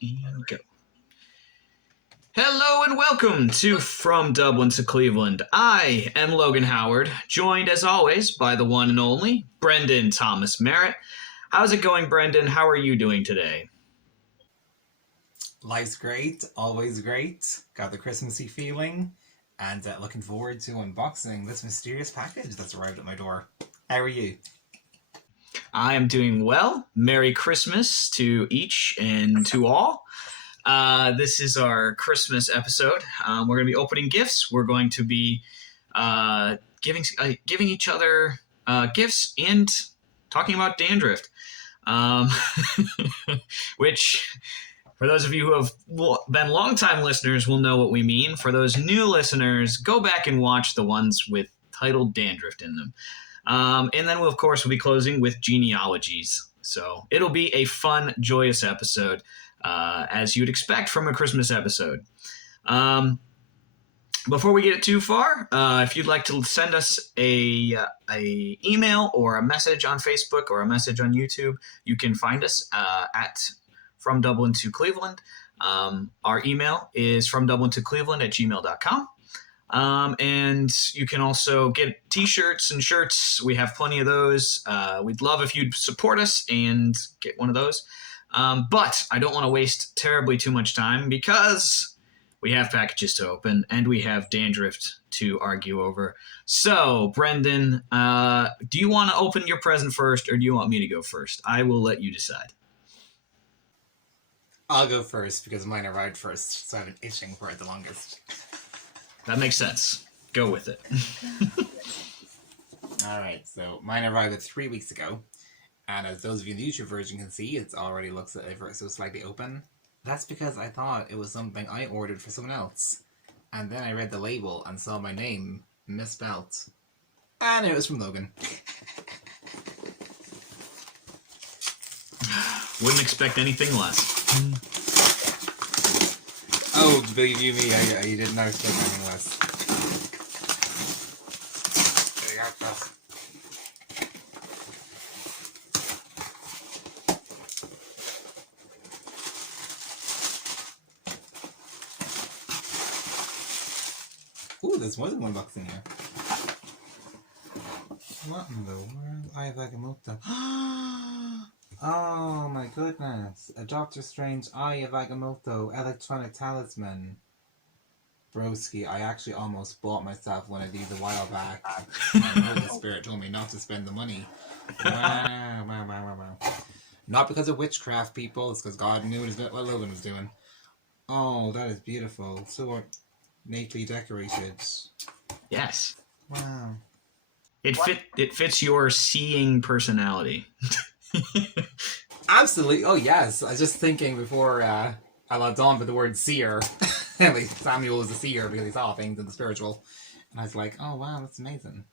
And go. Hello and welcome to From Dublin to Cleveland. I am Logan Howard, joined as always by the one and only Brendan Thomas Merritt. How's it going, Brendan? How are you doing today? Life's great, always great. Got the Christmassy feeling, and looking forward to unboxing this mysterious package that's arrived at my door. How are you? I am doing well. Merry Christmas to each and to all. This is our Christmas episode. We're going to be opening gifts. We're going to be giving each other gifts and talking about dandruff, which, for those of you who have been longtime listeners, will know what we mean. For those new listeners, go back and watch the ones with titled dandruff in them. And then, we'll, of course, we'll be closing with genealogies. So it'll be a fun, joyous episode, as you'd expect from a Christmas episode. Before we get too far, if you'd like to send us a email or a message on Facebook or a message on YouTube, you can find us at From Dublin to Cleveland. Our email is fromdublintocleveland@gmail.com. And you can also get t-shirts and shirts. We have plenty of those. We'd love if you'd support us and get one of those. But I don't want to waste terribly too much time because we have packages to open and we have dandruff to argue over. So, Brendan, do you want to open your present first or do you want me to go first? I will let you decide. I'll go first because mine arrived first, so I've been itching for it the longest. That makes sense. Go with it. Alright, so mine arrived 3 weeks ago. And as those of you in the YouTube version can see, it already looks ever so slightly open. That's because I thought it was something I ordered for someone else. And then I read the label and saw my name misspelt. And it was from Logan. Wouldn't expect anything less. Oh, believe you me, I didn't know expect anything less. There you go, guys. Ooh, there's more than one box in here. What in the world? I have like a moto. Oh my goodness. A Doctor Strange Eye of Agamotto electronic talisman. Broski, I actually almost bought myself one of these a while back. And the Holy Spirit told me not to spend the money. Wow. Not because of witchcraft, people. It's because God knew what Logan was doing. Oh, that is beautiful. So neatly decorated. Yes. Wow. It fits your seeing personality. Absolutely. Oh, yes. I was just thinking before I logged on with the word seer. Like Samuel was a seer because he saw things in the spiritual. And I was like, oh, wow, that's amazing.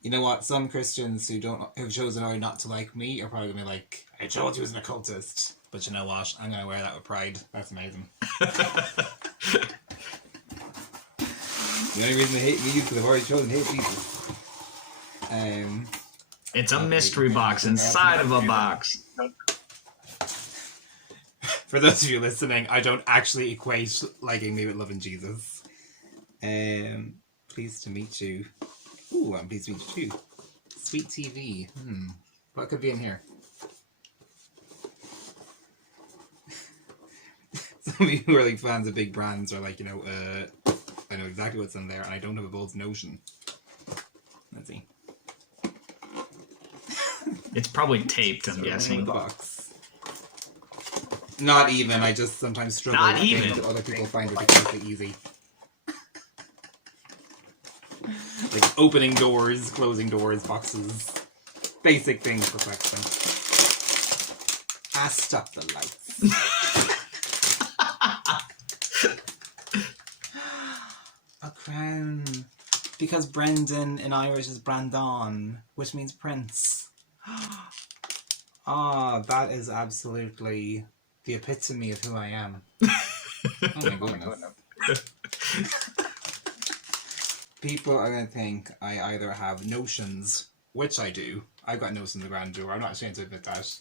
You know what? Some Christians who've chosen not to like me are probably going to be like, I told you he was an occultist. But you know what? I'm going to wear that with pride. That's amazing. The only reason they hate me is because I've already chosen to hate Jesus. It's a mystery box inside of a box. For those of you listening, I don't actually equate liking me with loving Jesus. Pleased to meet you. Ooh, I'm pleased to meet you too. Sweet TV. What could be in here? Some of you who are like fans of big brands are like, I know exactly what's in there, and I don't have a bold notion. Let's see. It's probably taped, I'm guessing. The box. Not even. I just sometimes struggle with things that other people find ridiculously easy. Like opening doors, closing doors, boxes. Basic things, perfection. Stop the lights. A crown. Because Brendan in Irish is Brandon, which means prince. That is absolutely the epitome of who I am. Oh my goodness. People are going to think I either have notions, which I do. I've got notions of grandeur. I'm not ashamed to admit that.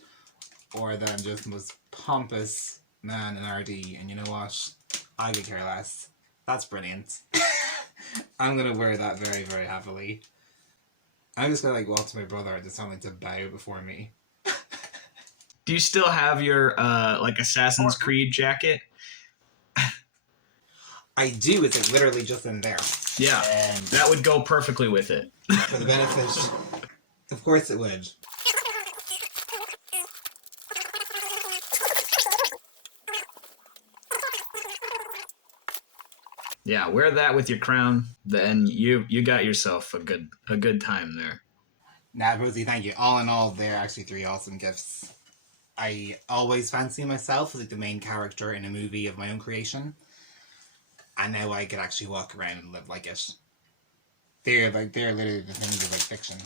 or that I'm just the most pompous man in RD, and you know what? I could care less. That's brilliant. I'm gonna wear that very, very happily. I'm just gonna like walk to my brother and just tell him to bow before me. Do you still have your like Assassin's Creed jacket? I do. It's like literally just in there. Yeah, that would go perfectly with it. For the benefit, of course it would. Yeah, wear that with your crown, then you got yourself a good time there. Nah, Rosie, thank you. All in all, they're actually 3 awesome gifts. I always fancy myself as like the main character in a movie of my own creation, and now I could actually walk around and live like it. They're literally the things of like fiction.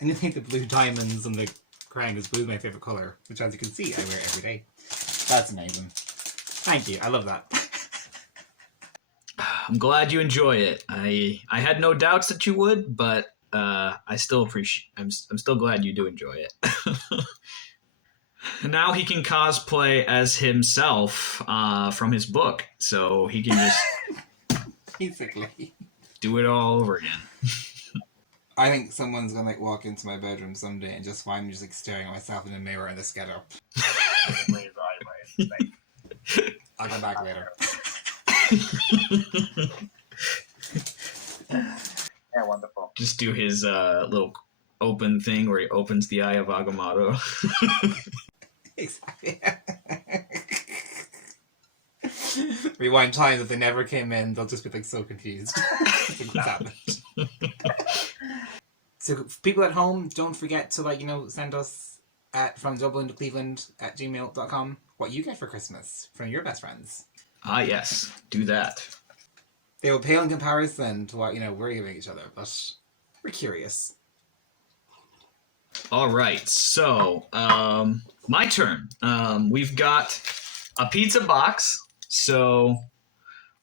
And you think the blue diamonds on the crown, because blue is my favorite color, which as you can see, I wear every day. That's amazing. Thank you. I love that. I'm glad you enjoy it. I had no doubts that you would, but I still appreciate. I'm still glad you do enjoy it. Now he can cosplay as himself from his book, so he can just basically do it all over again. I think someone's gonna like walk into my bedroom someday and just find me just like staring at myself in the mirror in this get up. I'll come back later. Yeah, wonderful. Just do his little open thing where he opens the eye of Agamotto. Exactly. Rewind time, if they never came in, they'll just be like so confused. What's happened? So people at home, don't forget to send us at fromdublinto.cleveland@gmail.com what you get for Christmas from your best friends. Ah, yes, do that. They will pale in comparison to what we're giving each other, but we're curious. All right, so my turn. We've got a pizza box, so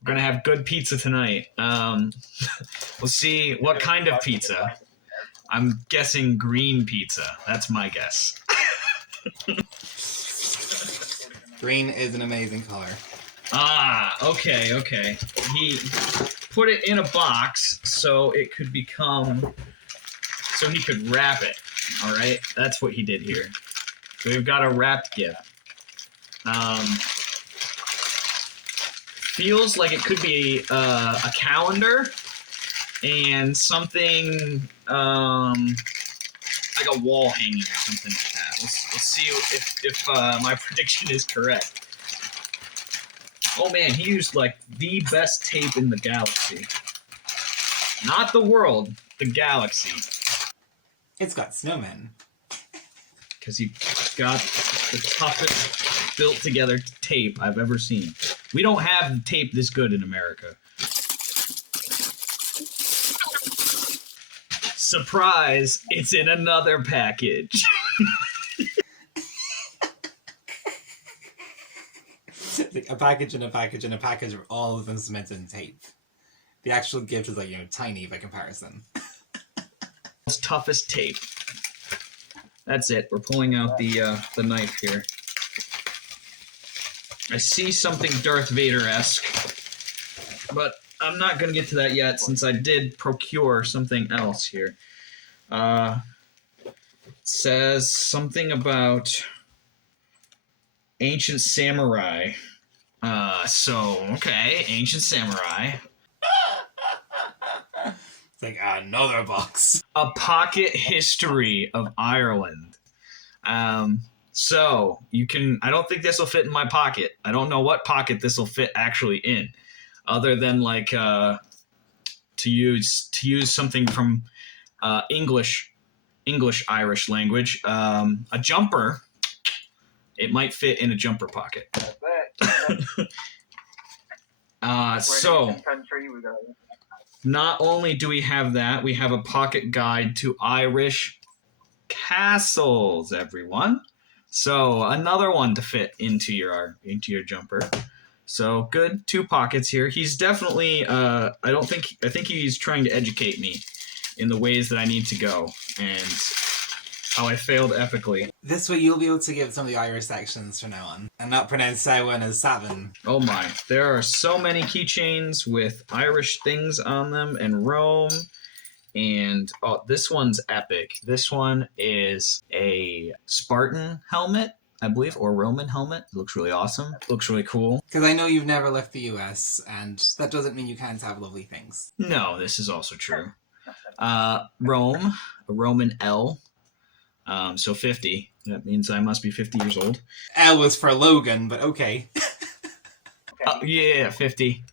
we're gonna have good pizza tonight. We'll see what kind of pizza. I'm guessing green pizza. That's my guess. Green is an amazing color. Ah, okay. He put it in a box so it could become, so he could wrap it. All right, that's what he did here. So we've got a wrapped gift. Feels like it could be a calendar and something like a wall hanging or something like that. We'll see if my prediction is correct. Oh man, he used like the best tape in the galaxy. Not the world, the galaxy. It's got snowmen. Because he got the toughest built together tape I've ever seen. We don't have tape this good in America. Surprise, it's in another package. Like a package and a package and a package of all of them cemented in tape. The actual gift is tiny by comparison. Toughest tape. That's it. We're pulling out the knife here. I see something Darth Vader-esque, but I'm not going to get to that yet since I did procure something else here. It says something about ancient samurai. Okay, ancient samurai. It's like another box. A pocket history of Ireland. So you can. I don't think this will fit in my pocket. I don't know what pocket this will fit actually in, other than like to use something from English Irish language. A jumper. It might fit in a jumper pocket. So not only do we have that, we have a pocket guide to Irish castles, everyone. So another one to fit into your jumper. So good, 2 pockets here. He's definitely I think he's trying to educate me in the ways that I need to go. And how I failed epically. This way you'll be able to give some of the Irish sections from now on, and not pronounce Samhain as Savin. Oh my, there are so many keychains with Irish things on them and Rome. And this one's epic. This one is a Spartan helmet, I believe, or Roman helmet. It looks really awesome. It looks really cool. Because I know you've never left the US, and that doesn't mean you can't have lovely things. No, this is also true. Rome, a Roman L. So 50. That means I must be 50 years old. L was for Logan, but okay. Yeah, 50.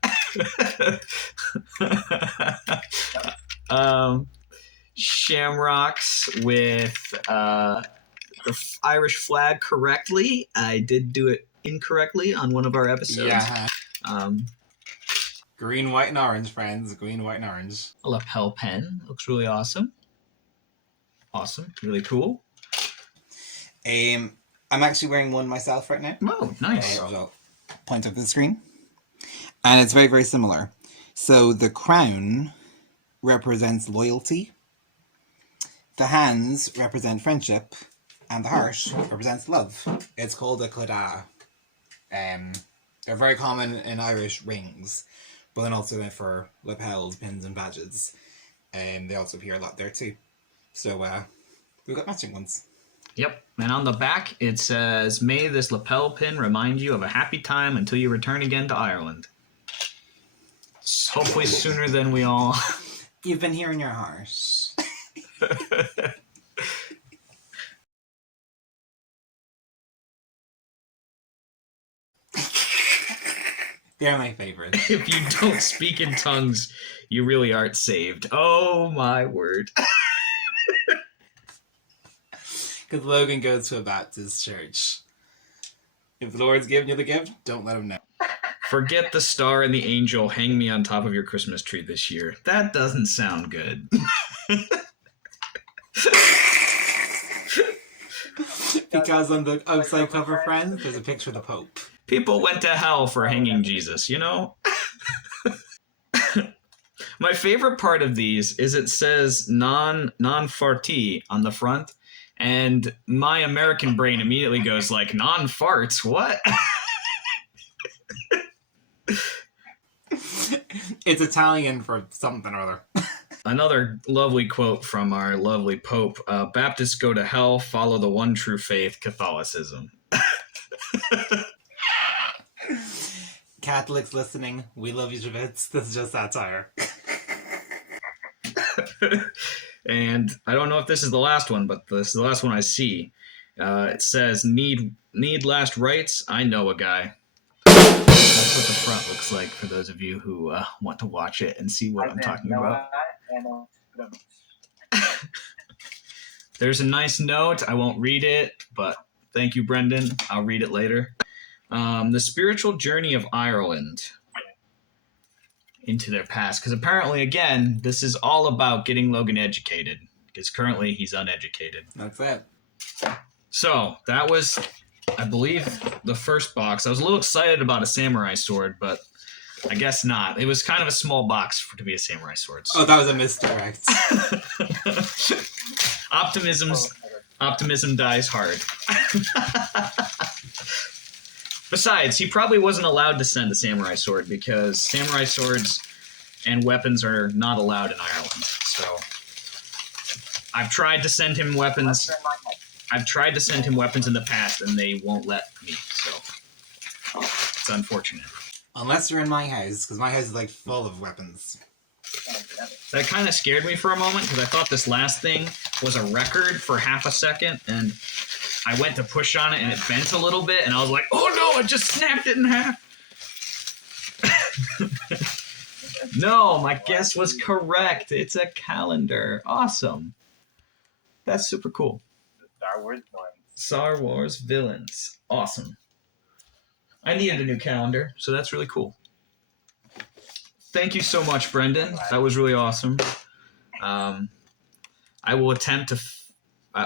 Shamrocks with the Irish flag correctly. I did do it incorrectly on one of our episodes. Yeah. Green, white, and orange, friends. Green, white, and orange. A lapel pen. Looks really awesome. Awesome. Really cool. I'm actually wearing one myself right now. Oh, nice. I'll point up the screen. And it's very, very similar. So the crown represents loyalty. The hands represent friendship. And the heart represents love. It's called a clodagh. They're very common in Irish rings, but then also for lapels, pins, and badges. They also appear a lot there too. So we've got matching ones. Yep. And on the back, it says, "May this lapel pin remind you of a happy time until you return again to Ireland." Hopefully sooner than we all... You've been here in your heart. They're my favorite. If you don't speak in tongues, you really aren't saved. Oh my word. Because Logan goes to a Baptist church. If the Lord's given you the gift, don't let him know. Forget the star and the angel, hang me on top of your Christmas tree this year. That doesn't sound good. Because on the outside cover, friends, there's a picture of the Pope. People went to hell for hanging Jesus, you know? My favorite part of these is it says non-farty on the front, and my American brain immediately goes like, non-farts? What? It's Italian for something or other. Another lovely quote from our lovely Pope. Baptists go to hell, follow the one true faith, Catholicism. Catholics listening, we love you, Javits. This is just satire. And I don't know if this is the last one, but this is the last one I see. It says, need last rites? I know a guy. That's what the front looks like for those of you who want to watch it and see what I'm talking about. There's a nice note. I won't read it, but thank you, Brendan. I'll read it later. The spiritual journey of Ireland into their past. Because apparently, again, this is all about getting Logan educated. Because currently, he's uneducated. That's it. So, that was, I believe, the first box. I was a little excited about a samurai sword, but I guess not. It was kind of a small box to be a samurai sword. So. Oh, that was a misdirect. Optimism dies hard. Besides, he probably wasn't allowed to send a samurai sword because samurai swords and weapons are not allowed in Ireland. So I've tried to send him weapons. I've tried to send him weapons in the past, and they won't let me. So it's unfortunate. Unless you're in my house, because my house is like full of weapons. That kind of scared me for a moment because I thought this last thing was a record for half a second, and I went to push on it and it bent a little bit, and I was like, oh no, I just snapped it in half. No, my guess was correct. It's a calendar. Awesome. That's super cool. Star Wars villains. Awesome. I needed a new calendar, so that's really cool. Thank you so much, Brendan. That was really awesome. I will attempt to...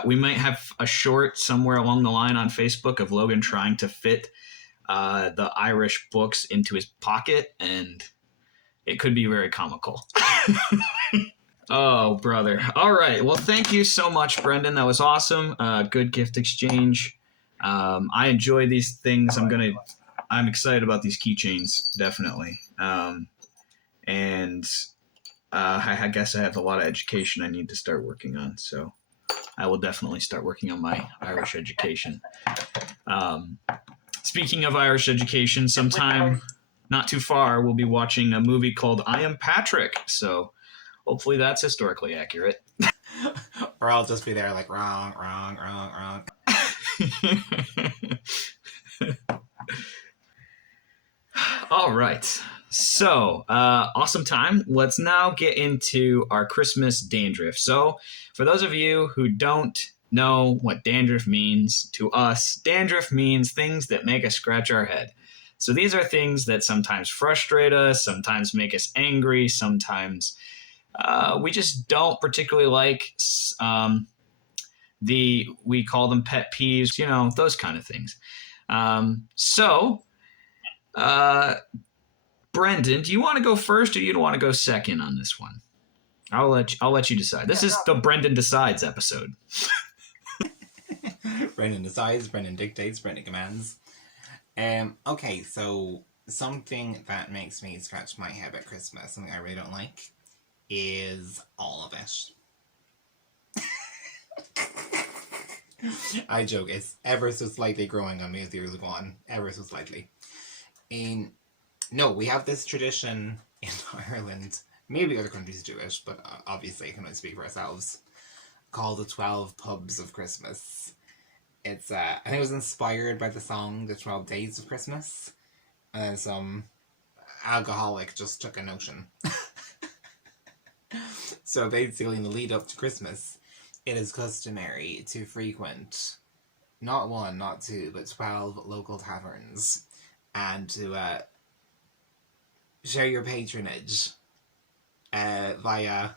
we might have a short somewhere along the line on Facebook of Logan trying to fit the Irish books into his pocket, and it could be very comical. Oh, brother. All right. Well, thank you so much, Brendan. That was awesome. Good gift exchange. I enjoy these things. I'm excited about these keychains, definitely. And I guess I have a lot of education I need to start working on. So I will definitely start working on my Irish education. Speaking of Irish education, sometime not too far, we'll be watching a movie called I Am Patrick. So hopefully that's historically accurate. Or I'll just be there like, wrong, wrong, wrong, wrong. All right. So, awesome time. Let's now get into our Christmas dandruff. So, for those of you who don't know what dandruff means, to us, dandruff means things that make us scratch our head. So, these are things that sometimes frustrate us, sometimes make us angry, sometimes we just don't particularly like. We call them pet peeves, those kind of things. Brendan, do you want to go first or you want to go second on this one? I'll let you decide. This is the Brendan Decides episode. Brendan decides, Brendan dictates, Brendan commands. Okay, so something that makes me scratch my head at Christmas, something I really don't like, is all of it. I joke, it's ever so slightly growing on me as the years go on. Ever so slightly. No, we have this tradition in Ireland, maybe other countries do it, but obviously I can only speak for ourselves, called the 12 Pubs of Christmas. It's, I think it was inspired by the song The 12 Days of Christmas, and then some alcoholic just took a notion. So basically in the lead up to Christmas, it is customary to frequent not one, not two, but 12 local taverns, and to share your patronage via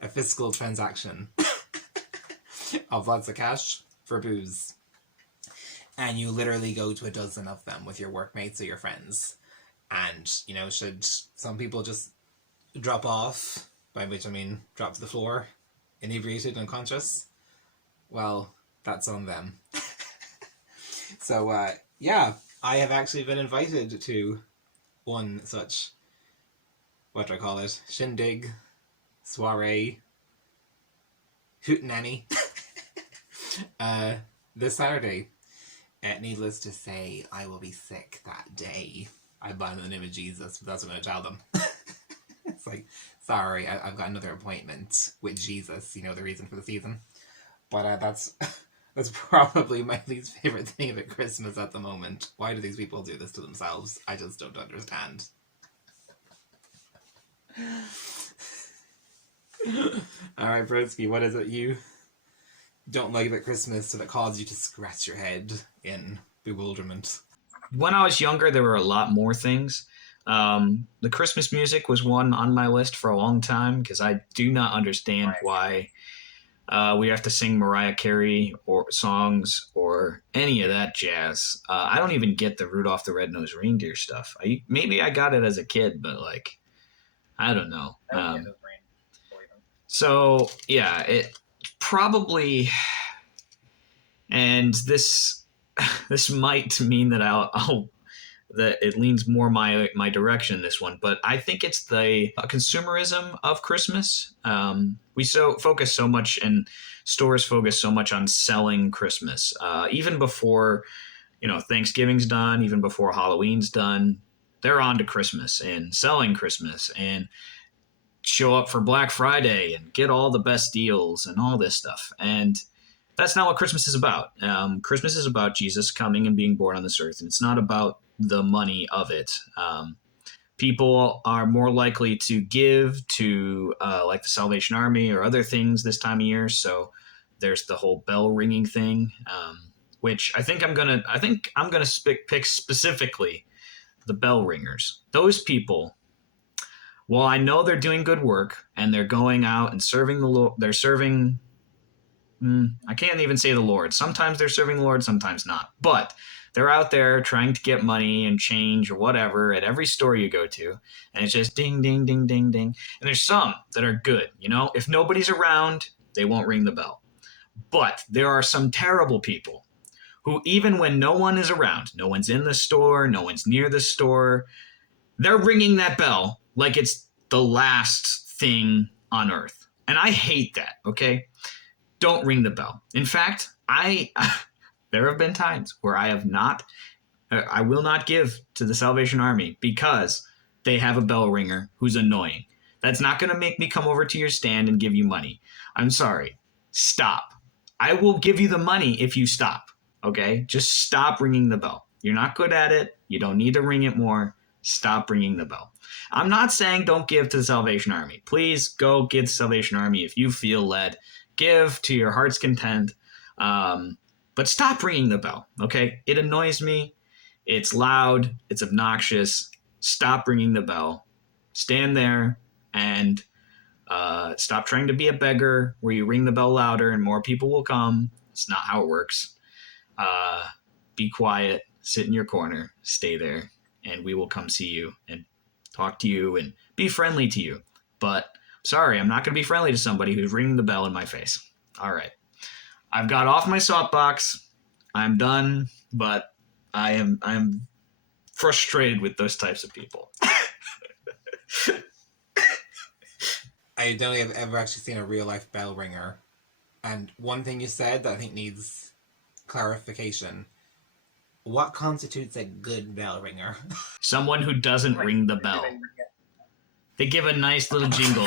a fiscal transaction of lots of cash for booze. And you literally go to a dozen of them with your workmates or your friends. And, should some people just drop off, by which I mean drop to the floor, inebriated, unconscious, well, that's on them. So, yeah, I have actually been invited to one such, what do I call it, shindig, soiree, hootenanny, this Saturday. Needless to say, I will be sick that day. I bind in the name of Jesus, but that's what I'm going to tell them. It's like, sorry, I've got another appointment with Jesus, the reason for the season. But that's probably my least favorite thing about Christmas at the moment. Why do these people do this to themselves? I just don't understand. Alright, Brodsky, what is it you don't like about Christmas that causes you to scratch your head in bewilderment? When I was younger, there were a lot more things. The Christmas music was one on my list for a long time because I do not understand why we have to sing Mariah Carey or songs or any of that jazz. I don't even get the Rudolph the Red-Nosed Reindeer stuff. Maybe I got it as a kid, but I don't know. So yeah, it probably, and this might mean that that it leans more my direction, this one, but I think it's the consumerism of Christmas. We focus so much, and stores focus so much on selling Christmas, even before Thanksgiving's done, even before Halloween's done. They're on to Christmas and selling Christmas and show up for Black Friday and get all the best deals and all this stuff. And that's not what Christmas is about. Christmas is about Jesus coming and being born on this earth, and it's not about the money of it. People are more likely to give to like the Salvation Army or other things this time of year. So there's the whole bell ringing thing, which I think I'm gonna pick specifically the bell ringers. Those people, well, I know they're doing good work and they're going out and serving they're serving I can't even say the Lord. Sometimes they're serving the Lord, sometimes not. But they're out there trying to get money and change or whatever at every store you go to. And it's just ding, ding, ding, ding, ding. And there's some that are good. You know, if nobody's around, they won't ring the bell. But there are some terrible people who, even when no one is around, no one's in the store, no one's near the store, they're ringing that bell like it's the last thing on earth. And I hate that, okay? Don't ring the bell. In fact, there have been times where I will not give to the Salvation Army because they have a bell ringer who's annoying. That's not going to make me come over to your stand and give you money. I'm sorry. Stop. I will give you the money if you stop, okay? Just stop ringing the bell. You're not good at it. You don't need to ring it more. Stop ringing the bell. I'm not saying don't give to the Salvation Army. Please go give to the Salvation Army if you feel led. Give to your heart's content. But stop ringing the bell, okay? It annoys me. It's loud. It's obnoxious. Stop ringing the bell. Stand there and stop trying to be a beggar where you ring the bell louder and more people will come. It's not how it works. Be quiet. Sit in your corner. Stay there. And we will come see you and talk to you and be friendly to you. But sorry, I'm not going to be friendly to somebody who's ringing the bell in my face. All right. I've got off my soapbox. I'm done, but I'm frustrated with those types of people. I don't think I've ever actually seen a real life bell ringer. And one thing you said that I think needs clarification. What constitutes a good bell ringer? Someone who doesn't ring the bell. They give a nice little jingle.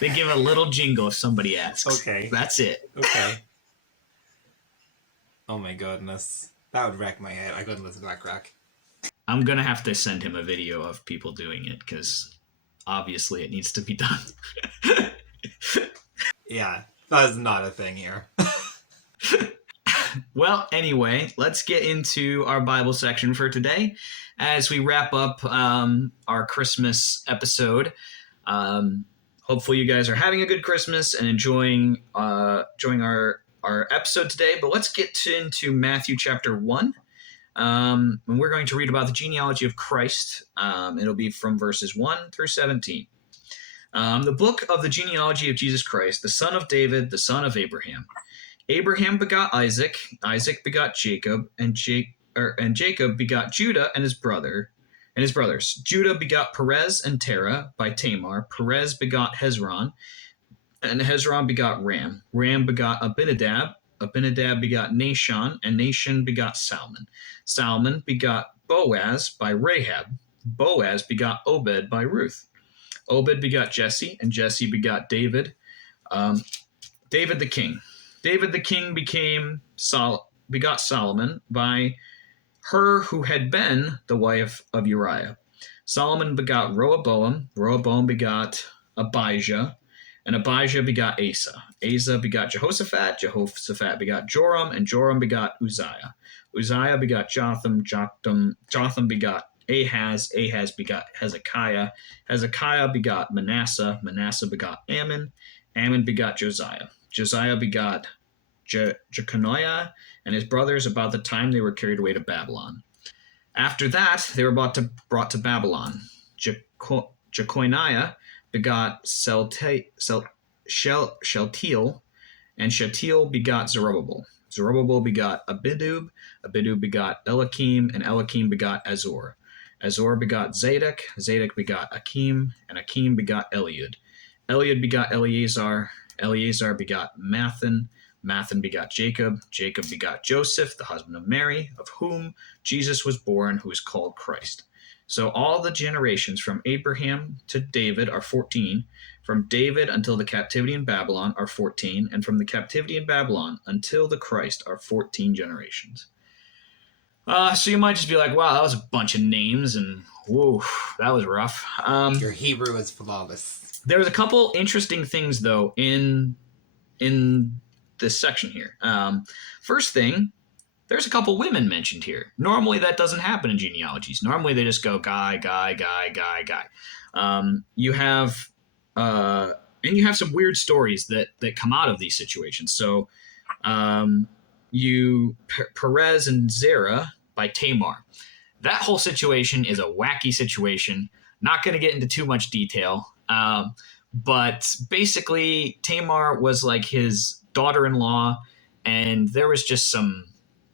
They give a little jingle if somebody asks. Okay. That's it. Okay. Oh my goodness. That would wreck my head. I couldn't listen to that crack. I'm going to have to send him a video of people doing it because obviously it needs to be done. Yeah, that is not a thing here. Well, anyway, let's get into our Bible section for today as we wrap up our Christmas episode. Hopefully you guys are having a good Christmas and enjoying our episode today. But let's get into Matthew chapter 1. And we're going to read about the genealogy of Christ. It'll be from verses 1 through 17. The book of the genealogy of Jesus Christ, the son of David, the son of Abraham. Abraham begot Isaac, Isaac begot Jacob, and Jacob begot Judah and his brothers. Judah begot Perez and Terah by Tamar. Perez begot Hezron, and Hezron begot Ram. Ram begot Abinadab. Abinadab begot Nahshon, and Nahshon begot Salmon. Salmon begot Boaz by Rahab. Boaz begot Obed by Ruth. Obed begot Jesse, and Jesse begot David. David the king. David the king begot Solomon by her who had been the wife of Uriah. Solomon begot Rehoboam. Rehoboam begot Abijah. And Abijah begot Asa. Asa begot Jehoshaphat. Jehoshaphat begot Joram. And Joram begot Uzziah. Uzziah begot Jotham. Jotham begot Ahaz. Ahaz begot Hezekiah. Hezekiah begot Manasseh. Manasseh begot Ammon. Ammon begot Josiah. Josiah begot Jeconiah and his brothers about the time they were carried away to Babylon. After that, they were brought to Babylon. Jeconiah begot Shealtiel, and Shealtiel begot Zerubbabel. Zerubbabel begot Abidub. Abidub begot Eliakim, and Eliakim begot Azor. Azor begot Zadok. Zadok begot Akim, and Akim begot Eliud. Eliud begot Eleazar. Eleazar begot Mathan. Mathan begot Jacob. Jacob begot Joseph, the husband of Mary, of whom Jesus was born, who is called Christ. So all the generations from Abraham to David are 14. From David until the captivity in Babylon are 14. And from the captivity in Babylon until the Christ are 14 generations. So you might just be like, wow, that was a bunch of names, and whoa, that was rough. Your Hebrew is flawless. There was a couple interesting things, though, in this section here. First thing, there's a couple women mentioned here. Normally that doesn't happen in genealogies. Normally they just go guy, guy, guy, guy, guy. You have some weird stories that come out of these situations. So Perez and Zerah by Tamar. That whole situation is a wacky situation. Not going to get into too much detail, but basically Tamar was like his daughter-in-law, and there was just some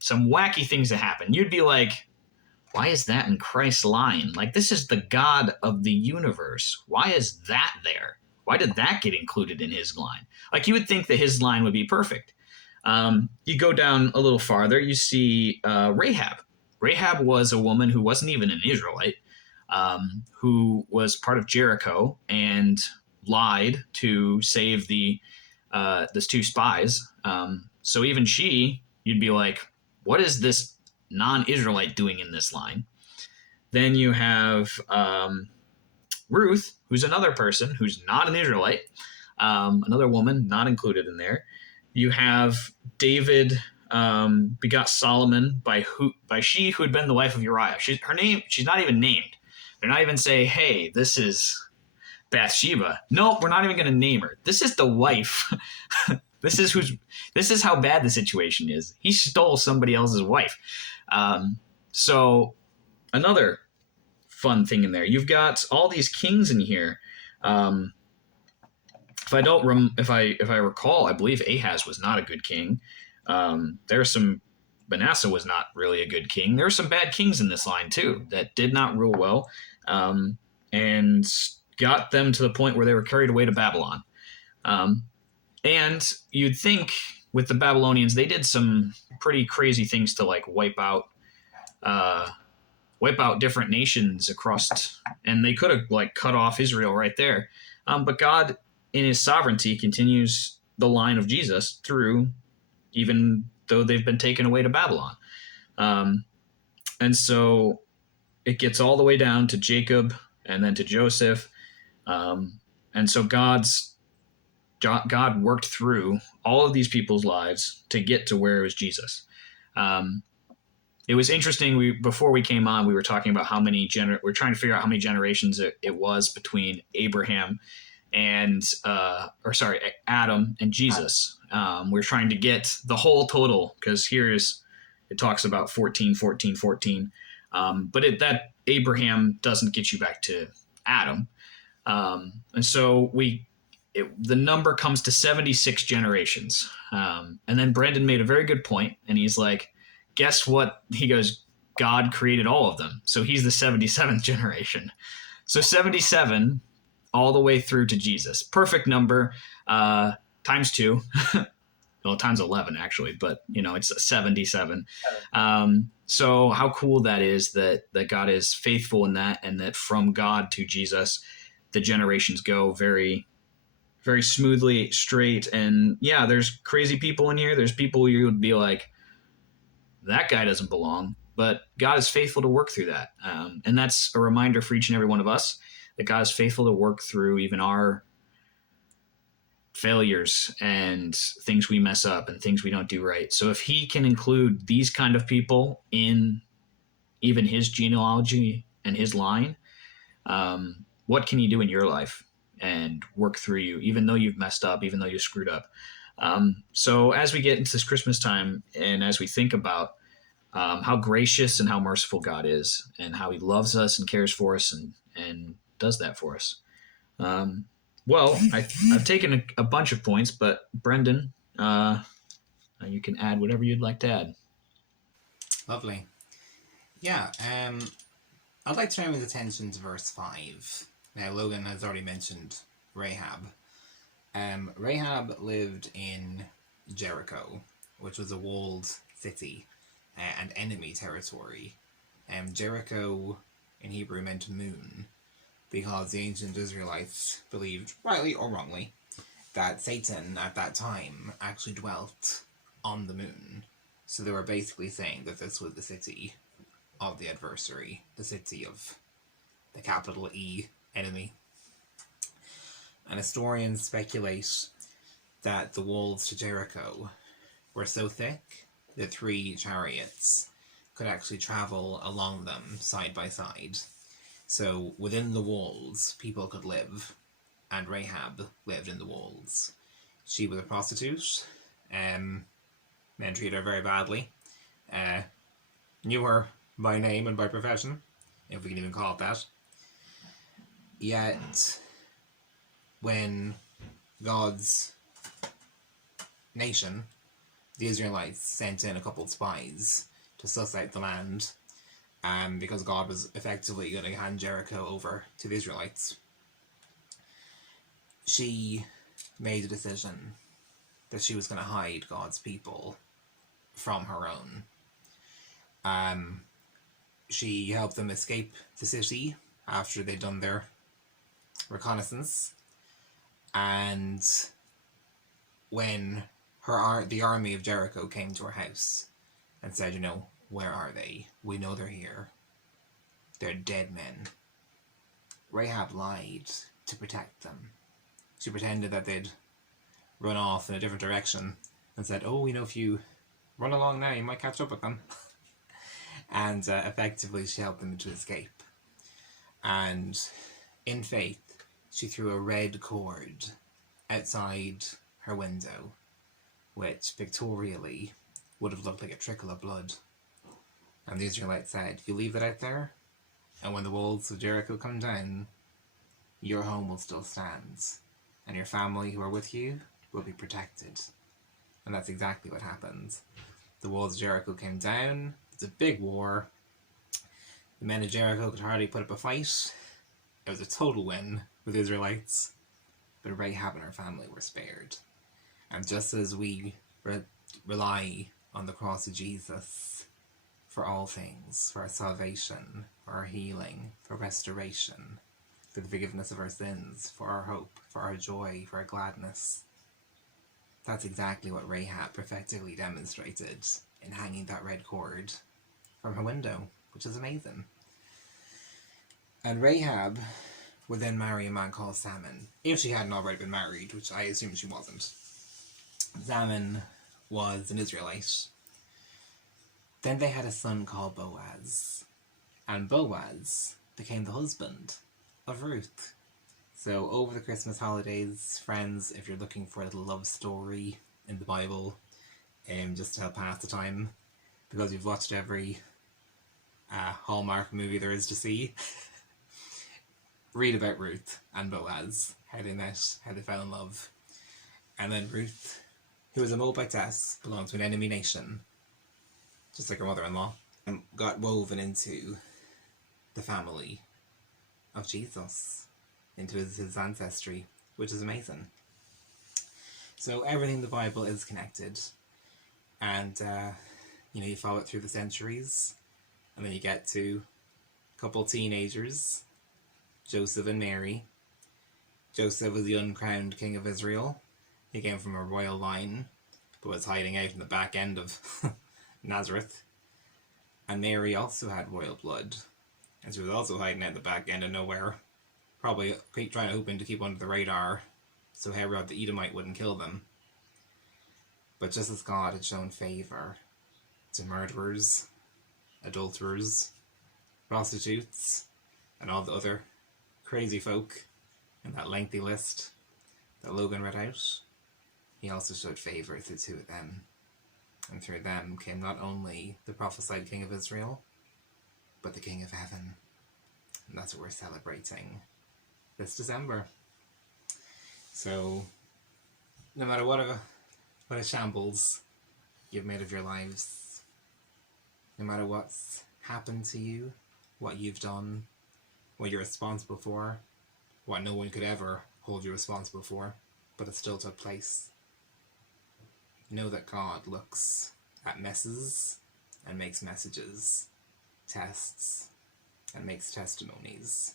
wacky things that happened. You'd be like, why is that in Christ's line? Like, this is the God of the universe. Why is that there? Why did that get included in his line? Like, you would think that his line would be perfect. You go down a little farther, you see Rahab. Rahab was a woman who wasn't even an Israelite, who was part of Jericho and lied to save these two spies. So even she, you'd be like, what is this non-Israelite doing in this line? Then you have Ruth, who's another person who's not an Israelite, another woman not included in there. You have David begot Solomon by she who had been the wife of Uriah. She's not even named. They're not even say, hey, this is Bathsheba. Nope, we're not even going to name her. This is the wife. This is how bad the situation is. He stole somebody else's wife. So another fun thing in there. You've got all these kings in here. If I recall, I believe Ahaz was not a good king. Manasseh was not really a good king. There are some bad kings in this line too that did not rule well, and got them to the point where they were carried away to Babylon. And you'd think with the Babylonians, they did some pretty crazy things to like wipe out different nations across, and they could have like cut off Israel right there. But God, in his sovereignty, continues the line of Jesus through, even though they've been taken away to Babylon. And so it gets all the way down to Jacob and then to Joseph. And so God worked through all of these people's lives to get to where it was Jesus. It was interesting. Before we came on, we were talking about how many we're trying to figure out how many generations it was between Abraham and Adam and Jesus. We're trying to get the whole total, because it talks about 14, 14, 14. But that Abraham doesn't get you back to Adam. And so the number comes to 76 generations. And then Brendan made a very good point, and he's like, guess what? He goes, God created all of them. So he's the 77th generation. So 77 all the way through to Jesus. Perfect number, times 2. Well, times 11 actually, but it's 77. So how cool that is that God is faithful in that, and that from God to Jesus, the generations go very, very smoothly, straight. And yeah, there's crazy people in here. There's people you would be like, that guy doesn't belong, but God is faithful to work through that. And that's a reminder for each and every one of us that God is faithful to work through even our failures and things we mess up and things we don't do right. So if he can include these kind of people in even his genealogy and his line, what can he do in your life and work through you, even though you've messed up, even though you screwed up? So as we get into this Christmas time, and as we think about how gracious and how merciful God is, and how he loves us and cares for us and does that for us. Well, I've taken a bunch of points, but Brendan, you can add whatever you'd like to add. Lovely. Yeah, I'd like to turn his attention to verse 5. Now, Logan has already mentioned Rahab. Rahab lived in Jericho, which was a walled city and enemy territory. Jericho in Hebrew meant moon, because the ancient Israelites believed, rightly or wrongly, that Satan at that time actually dwelt on the moon. So they were basically saying that this was the city of the adversary, the city of the capital E enemy. And historians speculate that the walls to Jericho were so thick that 3 chariots could actually travel along them side by side. So within the walls, people could live, and Rahab lived in the walls. She was a prostitute, Men treated her very badly. Knew her by name and by profession, if we can even call it that. Yet, when God's nation, the Israelites, sent in a couple of spies to suss out the land, because God was effectively going to hand Jericho over to the Israelites, she made a decision that she was going to hide God's people from her own. She helped them escape the city after they'd done their reconnaissance, and when the army of Jericho came to her house and said, where are they? We know they're here. They're dead men. Rahab lied to protect them. She pretended that they'd run off in a different direction and said, if you run along now, you might catch up with them. And effectively she helped them to escape. And in faith, she threw a red cord outside her window, which pictorially would have looked like a trickle of blood. And the Israelites said, you leave that out there, and when the walls of Jericho come down, your home will still stand, and your family who are with you will be protected. And that's exactly what happened. The walls of Jericho came down. It's a big war. The men of Jericho could hardly put up a fight. It was a total win for the Israelites. But Rahab and her family were spared. And just as we rely on the cross of Jesus for all things, for our salvation, for our healing, for restoration, for the forgiveness of our sins, for our hope, for our joy, for our gladness, that's exactly what Rahab perfectly demonstrated in hanging that red cord from her window, which is amazing. And Rahab would then marry a man called Salmon, if she hadn't already been married, which I assume she wasn't. Salmon was an Israelite. Then they had a son called Boaz, and Boaz became the husband of Ruth. So over the Christmas holidays, friends, if you're looking for a little love story in the Bible, just to help pass the time, because you've watched every Hallmark movie there is to see, read about Ruth and Boaz, how they met, how they fell in love. And then Ruth, who was a Moabitess, belonged to an enemy nation, just like her mother-in-law, and got woven into the family of Jesus, into his ancestry, which is amazing. So everything in the Bible is connected, and you follow it through the centuries, and then you get to a couple teenagers, Joseph and Mary. Joseph was the uncrowned king of Israel. He came from a royal line, but was hiding out in the back end of Nazareth. And Mary also had royal blood, and she was also hiding out in the back end of nowhere, probably hoping to keep under the radar so Herod the Edomite wouldn't kill them. But just as God had shown favour to murderers, adulterers, prostitutes, and all the other crazy folk in that lengthy list that Logan read out, he also showed favour to two of them. And through them came not only the prophesied King of Israel, but the King of Heaven. And that's what we're celebrating this December. So, no matter what a shambles you've made of your lives, no matter what's happened to you, what you've done, what you're responsible for, what no one could ever hold you responsible for, but it still took place, know that God looks at messes and makes messages, tests, and makes testimonies.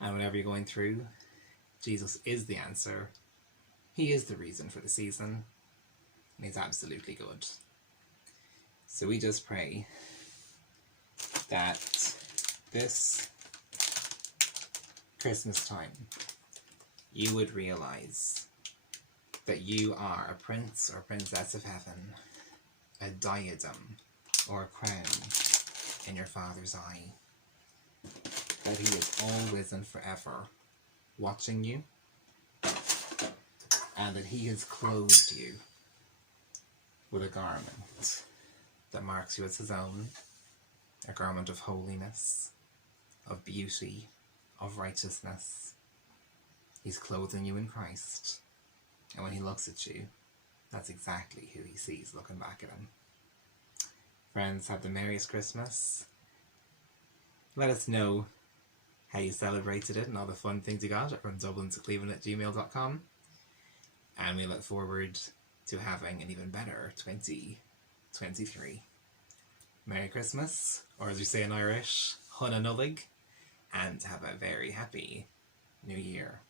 And whatever you're going through, Jesus is the answer. He is the reason for the season, and he's absolutely good. So we just pray that this Christmas time you would realize that you are a prince or princess of heaven, a diadem or a crown in your Father's eye, that he is always and forever watching you, and that he has clothed you with a garment that marks you as his own, a garment of holiness, of beauty, of righteousness. He's clothing you in Christ, and when he looks at you, that's exactly who he sees looking back at him. Friends, have the merriest Christmas. Let us know how you celebrated it and all the fun things you got from Dublin to Cleveland at gmail.com. And we look forward to having an even better 2023. Merry Christmas, or as we say in Irish, Huna Nullig, and have a very happy New Year.